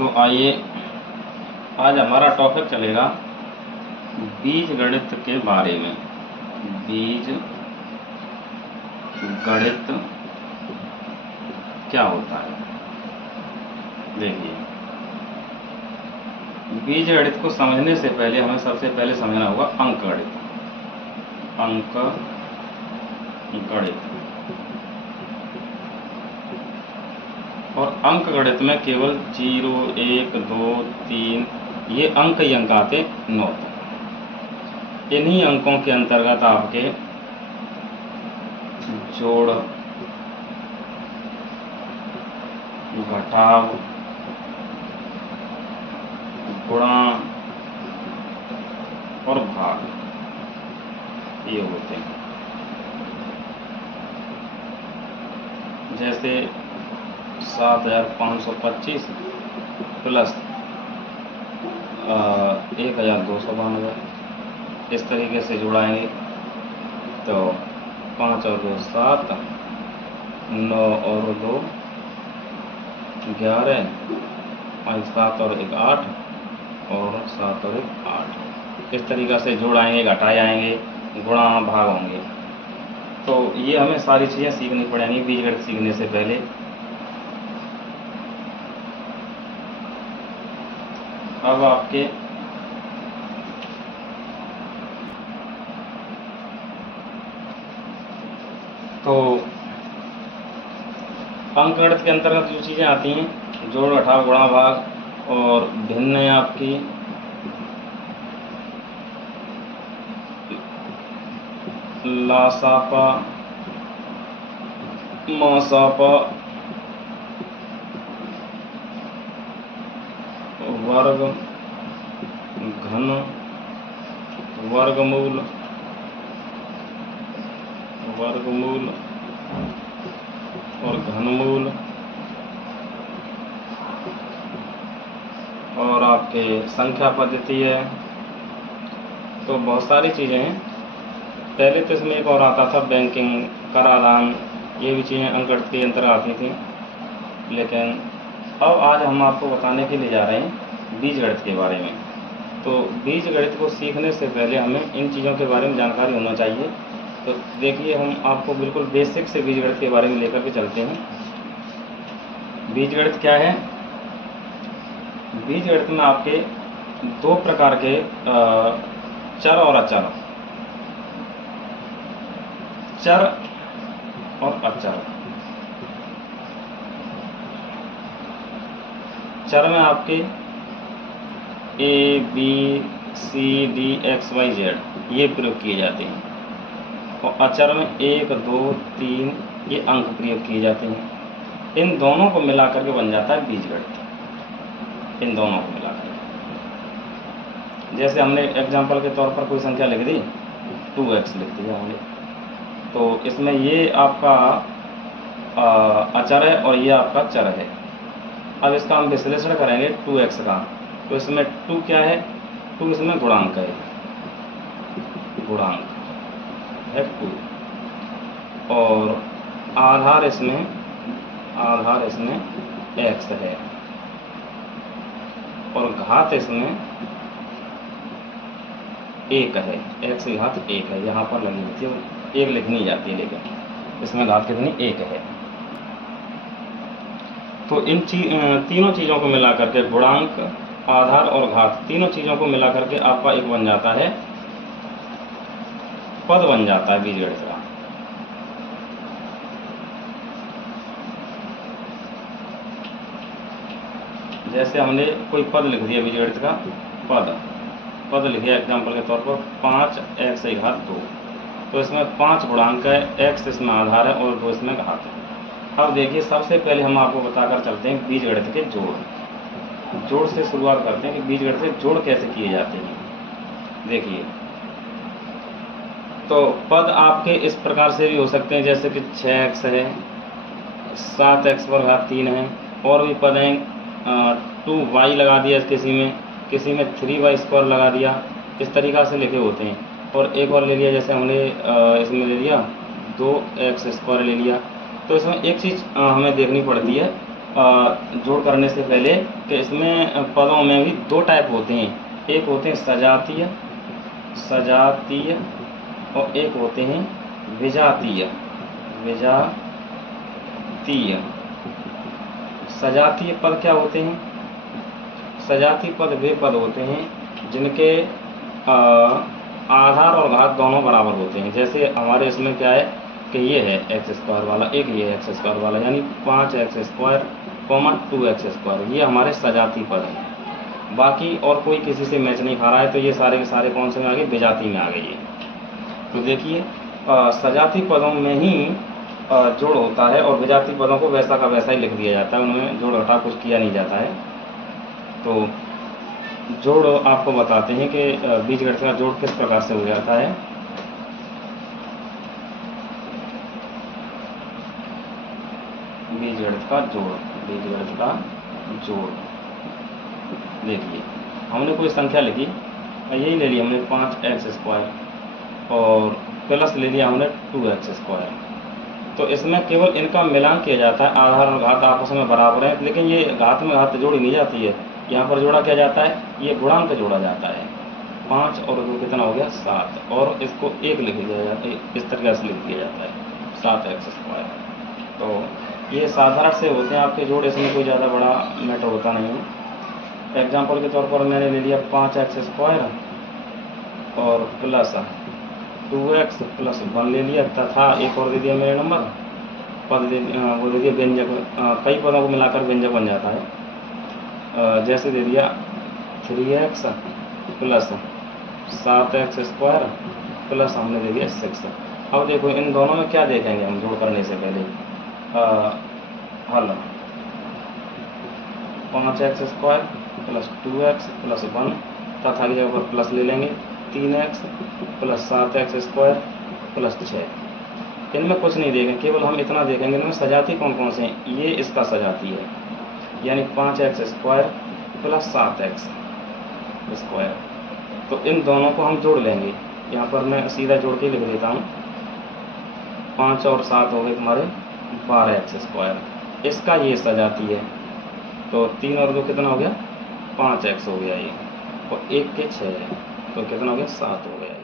तो आइए आज हमारा टॉपिक चलेगा बीज गणित के बारे में। बीज गणित क्या होता है? देखिए, बीज गणित को समझने से पहले हमें सबसे पहले समझना होगा अंक गणित। अंक गणित और अंक गणित में केवल 0, 1, 2, 3 ये अंक ही अंक आते 9 तक। इन्हीं अंकों के अंतर्गत आपके जोड़, घटाव, गुणा और भाग ये होते हैं। जैसे 7525 प्लस 1292 इस तरीके से जुड़ाएंगे तो 5 और 2 7, 9 और 2 11, 7 और 1 8 और 7 और 1 8 इस तरीक़ा से जुड़ाएंगे, घटाए आएंगे, गुणा भाग होंगे। तो ये हमें सारी चीज़ें सीखनी पड़ेंगी बीज गणित सीखने से पहले। अब आपके तो अंक गणित के अंतर्गत जो चीज़ें आती हैं जोड़, घटाव, गुणा, भाग और भिन्न है आपकी लासापा, मासापा, वर्ग, घन, वर्गमूल, वर्गमूल और घनमूल और आपके संख्या पद्धति है। तो बहुत सारी चीज़ें हैं। पहले तो इसमें एक और आता था बैंकिंग, कराधान, ये भी चीज़ें अंक गणित के अंतर्गत आती थी। लेकिन अब आज हम आपको बताने के लिए जा रहे हैं बीज गणित के बारे में। तो बीज गणित को सीखने से पहले हमें इन चीज़ों के बारे में जानकारी होना चाहिए। तो देखिए, हम आपको बिल्कुल बेसिक से बीज गणित के बारे में लेकर के चलते हैं। बीज गणित क्या है? बीज गणित में आपके दो प्रकार के चर और अचर, चर और अचर। चर में आपके A, B, C, D, X, Y, Z ये प्रयोग किए जाते हैं और अचर में 1, 2, 3 ये अंक प्रयोग किए जाते हैं। इन दोनों को मिलाकर के बन जाता है बीज गणित। इन दोनों को मिलाकर, जैसे हमने एग्जाम्पल के तौर पर कोई संख्या लिख दी, 2x लिख दिया हमने, तो इसमें ये आपका अचर है और ये आपका चर है। अब इसका हम विश्लेषण करेंगे 2x का, तो इसमें 2 क्या है? 2 इसमें गुणांक है, गुणांक है 2 और आधार इसमें x है और घात इसमें 1 है। x की घात 1 है, यहाँ पर लगी होती है, 1 लिखनी जाती है, लेकिन इसमें घात कितनी 1 है। तो इन तीनों चीज़ों को मिला करके, गुणांक, आधार और घात, तीनों चीज़ों को मिला करके आपका एक बन जाता है, पद बन जाता है बीज गणित का। जैसे हमने कोई पद लिख दिया बीज गणित का, पद लिखिए एग्जाम्पल के तौर पर 5x की घात 2, तो इसमें 5 गुणांक है, x इसमें आधार है और 2 इसमें घात है। अब देखिए, सबसे पहले हम आपको बताकर चलते हैं बीज गणित के जोड़ से शुरुआत करते हैं कि बीज गणित से जोड़ कैसे किए जाते हैं। देखिए, तो पद आपके इस प्रकार से भी हो सकते हैं, जैसे कि 6x है, 7x पर घात 3 है, और भी पद हैं 2y लगा दिया किसी में 3y स्क्वायर लगा दिया, इस तरीक़ा से लिखे होते हैं। और एक और ले लिया, जैसे हमने इसमें ले लिया 2x स्क्वायर ले लिया। तो इसमें एक चीज़ हमें देखनी पड़ती है जोड़ करने से पहले कि इसमें पदों में भी दो टाइप होते हैं, एक होते हैं सजातीय और एक होते हैं विजातीय। सजातीय पद क्या होते हैं? सजातीय पद वे पद होते हैं जिनके आधार और घात दोनों बराबर होते हैं। जैसे हमारे इसमें क्या है कि ये है एक्स स्क्वायर वाला, एक ये है एक्स स्क्वायर वाला, यानी 5x² 2x², ये हमारे सजातीय पद हैं। बाकी और कोई किसी से मैच नहीं खा रहा है, तो ये सारे के सारे कौन से में आ गए? विजातीय में आ गए ये। तो देखिए सजातीय पदों में ही जोड़ होता है और विजातीय पदों को वैसा का वैसा ही लिख दिया जाता है, उनमें जोड़ घटा कुछ किया नहीं जाता है। तो जोड़ आपको बताते हैं कि बीजगणित का जोड़ किस प्रकार से हो जाता है। बीजगणित का जोड़ देखिए, हमने कोई संख्या लिखी, यही ले लिया हमने 5x² और प्लस ले लिया हमने 2x²। तो इसमें केवल इनका मिलान किया जाता है, आधार और घात आपस में बराबर है, लेकिन ये घात में घात जोड़ी नहीं जाती है। यहाँ पर जोड़ा क्या जाता है? ये गुणांक जोड़ा जाता है। 5 और 2 कितना हो गया? 7, और इसको 1 लिख दिया जाता है, इस तरीके से लिख दिया जाता है 7x²। तो ये साधारण से होते हैं आपके जोड़, इसमें कोई ज़्यादा बड़ा मैटर होता नहीं है। एग्जाम्पल के तौर पर मैंने ले लिया 5x² और प्लस 2x + 1 ले लिया, तथा एक और दे दिया मेरे नंबर पद वो दे दिया व्यंजक। कई पदों को मिलाकर व्यंजक बन जाता है। जैसे दे दिया 3x + 7x² प्लस हमने दे दिया 6। अब देखो इन दोनों में क्या देखेंगे हम जोड़ करने से पहले? हल 5x² + 2x + 1 तथा की जगह पर प्लस ले लेंगे 3x + 7x² + 6। इनमें कुछ नहीं देखेंगे, केवल हम इतना देखेंगे इनमें सजाती कौन कौन से हैं। ये इसका सजाती है, यानी 5x² + 7x²। तो इन दोनों को हम जोड़ लेंगे। यहाँ पर मैं सीधा जोड़ के लिख देता हूँ। 5 और 7 हो गए तुम्हारे 12x²। इसका ये सजाती है, तो 3 और 2 कितना हो गया? 5x हो गया ये, और 1 के 6 है, तो कितना हो गया? 7 हो गया।